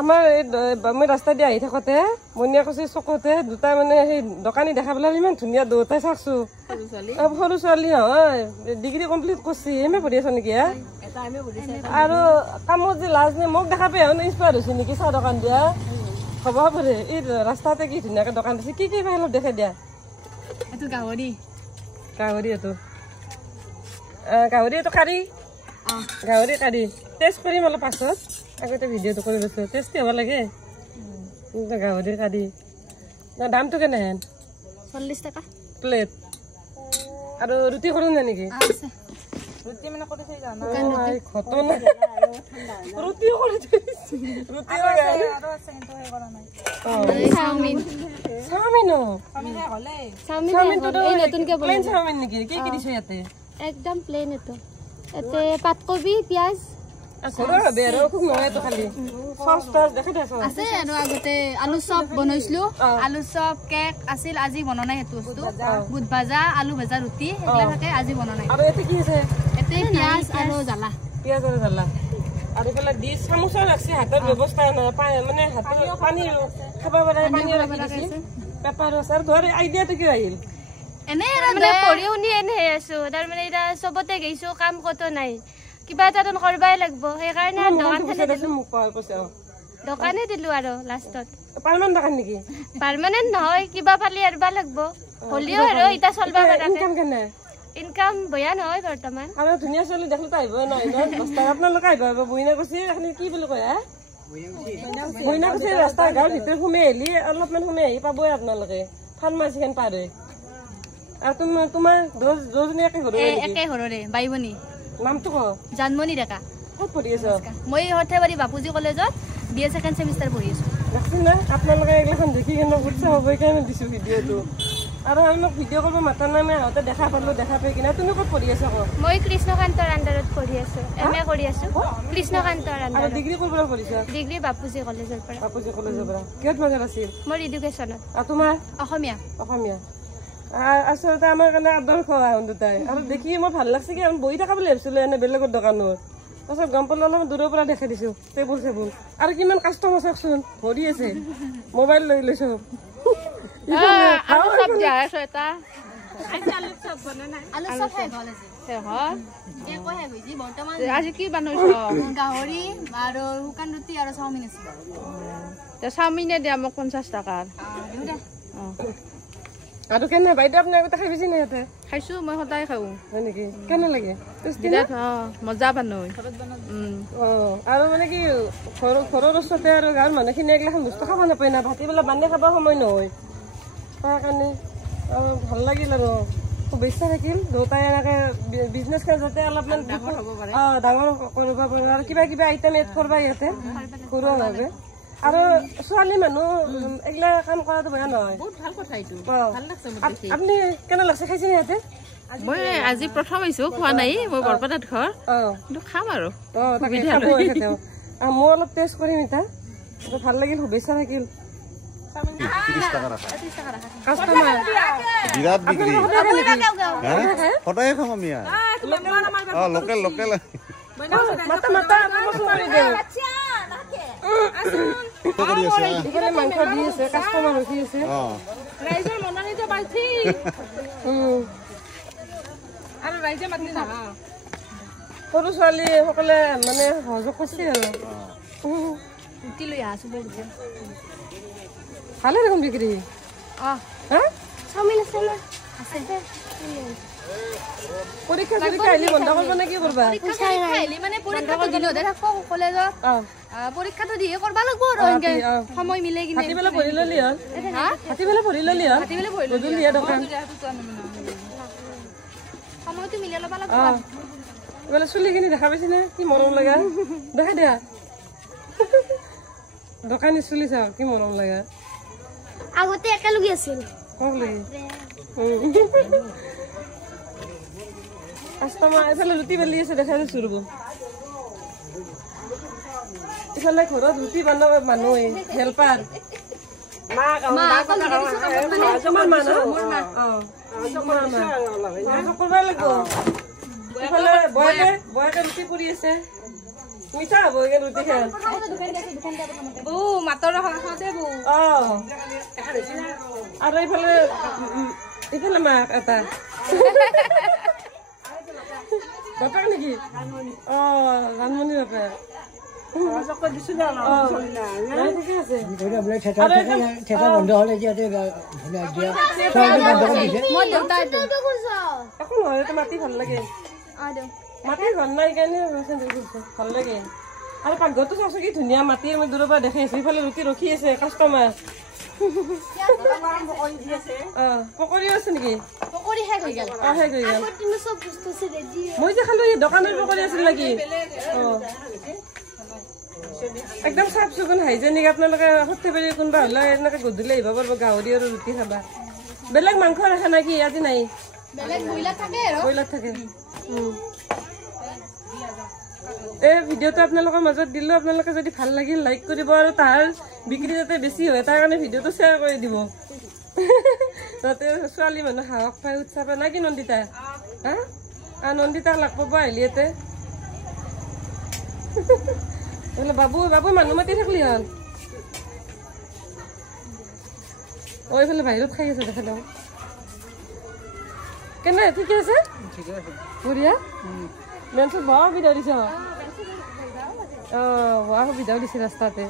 আমাৰ মই ৰাস্তা দি আহি থাকোঁতে মনিয়া কৈছে চকুতে দুটা মানে সেই দোকানী দেখা পেলাই ইমান ধুনীয়া দুটাই চাকছোঁ সৰু ছোৱালী হয় ডিগ্ৰী কমপ্লিট কৰিছে এমএ পঢ়ি আছ নেকি আৰু কামত যে লাজ নে মোক দেখা পাই ইনস্পায়াৰ হৈছে নেকি চাহ দোকান দিয়া হ'ব পাৰে এই ৰাস্তাতে কি ধুনীয়াকৈ দোকান দিছে কি কি অলপ দেখাই দিয়া এইটো গাহৰি এইটো গাহৰি এইটো কাৰী গাহৰি কাৰী টেষ্ট কৰিম অলপ পাছত আগতে ভিডিঅ'টো কৰি লৈছোঁ টেষ্টি হ'ব লাগে গাহৰিৰ কাৰী দামটো কেনেহেন 40 টকা প্লেট আৰু ৰুটি কৰোঁ নে নেকি ৰুটি মানে কৰি থৈ যাওঁ ঘটনা ৰুটিও কৰি থৈছে একদম প্লেন এইটো এতে পাতকবি পিয়াজ আছে আৰু আগতে আলু চপ বনাইছিলো আলু চপ কেক আছিল আজি বনোৱা নাই সেইটো বস্তু বুট ভাজা আলু ভাজা ৰুটি সেইবিলাক থাকে আজি বনোৱা নাই আৰু এতে কি আছে এতে পিয়াজ আৰু জ্বালা আৰু এইফালে দি চামুচৰ ৰাখছি হাতৰ ব্যৱস্থা নাপায় মানে হাতৰ পানী খাব পাৰে পানী ৰাখি পেপাৰ আছে আৰু ধৰ আইডিয়াটো কি আহিল এনে মানে পঢ়ি শুনি এনে আছো তাৰমানে এতিয়া চবতে গৈছো কাম কতো নাই কিবা এটা কৰিবই লাগিব সেইকাৰণে দোকানে দিলো আৰু লাষ্টত পাৰ্মানেণ্ট দোকান নেকি পাৰ্মানেণ্ট নহয় কিবা পালি আৰব লাগিব হলিও আৰু এটা চলবা পাৰা ইনকাম কেনে ইনকাম বয়া নহয় বৰ্তমান আৰু ধুনীয়া ছোৱালী দেখিলে আহিব নহয় ৰাস্তা আপোনালোকে আহিব বহিনা কৈছে এখানে কি বুলি কয় বহিনা কৈছে ৰাস্তা গাঁৱৰ ভিতৰত সোমাই আহিলি অলপমান সোমাই আহি পাবই আপোনালোকে ফাৰ্মাচীখন পাৰ হৈ আৰু তোমাৰ দুজনী একে ঘৰৰে বাই ভনী নামটো ক জানমণি ডেকা ক'ত পঢ়ি আছ মই সৰ্থেবাৰী বাপুজী কলেজত BA সেকেন্ড সেমিষ্টাৰ পঢ়ি আছো দেখছি না আপোনালোকে এইগিলাখন দেখি কেনে উৎসাহ হ'ব কাৰণে দিছোঁ ভিডিঅ'টো আৰু আমাক ভিডিঅ' কৰিব মাতা নাই মই আহোঁতে দেখা পালোঁ দেখা পাই কিনে তুমি ক'ত পঢ়ি আছা ক মই কৃষ্ণকান্তৰ আণ্ডাৰত পঢ়ি আছো MA কৰি আছো কৃষ্ণকান্তৰ আণ্ডাৰত আৰু ডিগ্ৰী ক'ৰ পৰা পঢ়িছা ডিগ্ৰী বাপুজী কলেজৰ পৰা কিহত মেজৰ আছিল মোৰ এডুকেশ্যনত আৰু তোমাৰ অসমীয়া আচলতে আমাৰ কাৰণে আদৰ খোৱা দুটাই আৰু দেখি মোৰ ভাল লাগছে কি আমি বহি থকা বুলি ভাবিছিলোঁ এনে বেলেগৰ দোকানত তাৰপিছত গম পালোঁ অলপ দূৰৰ পৰা দেখাই দিছোঁ টেবুল চেবুল আৰু কিমান কাষ্টমাৰ চাওকচোন ভৰি আছে মোবাইল লৈ লৈছোঁ আজি কি বনাইছ গাহৰি আৰু শুকান ৰুটি আৰু চাওমিন আছে চাওমিনে দিয়া মোক 50 টকাৰ আৰু কেনে বাইদেউ আপুনি আগতে খাই বেছি নাই ইয়াতে খাইছো মই সদায় খাওঁ হয় নেকি কেনে লাগে মজা বনাই আৰু মানে কি ঘৰৰ ওচৰতে আৰু গাঁৱৰ মানুহখিনি এইগিলাখন বস্তু খাব নাপায় না ভাটিবেলা বান্ধি খাব সময় নহয় তাৰ কাৰণে ভাল লাগিল আৰু শুভেচ্ছা থাকিল দুটাই এনেকৈ বিজনেছখন যাতে অলপমান ডাঙৰ কৰিব পাৰে আৰু কিবা কিবা আইটেম এড কৰিব ইয়াতে ঘৰুৱাভাৱে আৰু ছোৱালী মানুহ এইগিলা কাম কৰাটো বেয়া নহয় আপুনি কেনে লাগছে খাইছে ইয়াতে মই আজি প্ৰথম আহিছো খোৱা নাই মই বৰপেটাত ঘৰ কিন্তু খাম আৰু মই অলপ টেষ্ট কৰিম এতিয়া ভাল লাগিল শুভেচ্ছা থাকিল বিৰাট বিক্ৰী সদায় খাম আমি লোকেল লোকেল মাংস দি আছে কাষ্টমাৰ ৰখি আছে সৰু ছোৱালী সকলে মানে সহযোগ কৰিছে আৰু ভালে দেখোন বিক্ৰী পৰীক্ষা চৰীক্ষা আহিলে বন্ধ কৰিব নে কি কৰবা পৰীক্ষাটো দিয়ে কৰিব লাগিব আৰু সময় মিলাই কিনে হাতীবেলা ভৰি ললি হ'ল গধূলি দোকান সময়টো মিলাই ল'ব লাগিব এইফালে চুলিখিনি দেখা পাইছেনে কি মৰম লগা দেখা দিয়া দোকানী চুলি চাওঁ কি মৰম লগা আগতে একেলগে আছিল কাষ্টমাৰ এইফালে ৰুটি বেলি আছে দেখাই দিছোঁ ৰ'ব ইফালে ঘৰত ৰুটি বনাব মানুহ হেল্পাৰ কৰিব লাগিব ইফালে বয়াকে ৰুটি কৰি আছে মিঠা হ'ব এই ৰুটি খাই মাতৰ খাওঁতে আৰু এইফালে এইফালে মাক এটা বাপেক নেকি ৰাণমণি বাপেক বন্ধ হলে মাটি ভাল লাগে মাটি ঘৰ নাই কাৰণে ভাল লাগে আৰু পাকঘৰটো চাওঁছো কি ধুনীয়া মাটি আমি দূৰৰ পৰা দেখি আছো ইফালে ৰুটি ৰখি আছে কাষ্টমাৰ পকৰিও আছে নেকি মই যে খালো দোকানৰ পকৰি আছিল নেকি একদম চাফ চিকুণ হাইজেনিক আপোনালোকে সৰ্থেবাৰী কোনোবা হলে এনেকে গধূলি আহিব পাৰিব গাহৰি আৰু ৰুটি খাবা বেলেগ মাংস ৰাখা নেকি আজি নাই ব্ৰইলাৰ থাকে এই ভিডিঅ'টো আপোনালোকৰ মাজত দিলোঁ আপোনালোকে যদি ভাল লাগিল লাইক কৰিব আৰু তাৰ বিক্ৰী যাতে বেছি হয় তাৰ কাৰণে ভিডিঅ'টো শ্বেয়াৰ কৰি দিব তাতে ছোৱালী মানুহ সাহস পাই উৎসাহ পায় না কি নন্দিতা হা নন্দিতাক লগ পাব আহিলি ইয়াতে বাবু বাবু মানুহ মাতি থাকলি হল এইফালে বাহিৰত খাই আছে দেখা লওঁ কেনে ঠিকে আছে বঢ়িয়া মেনচত বৰ সুবিধা দিছ বৰ সুবিধাও দিছে ৰাস্তাতে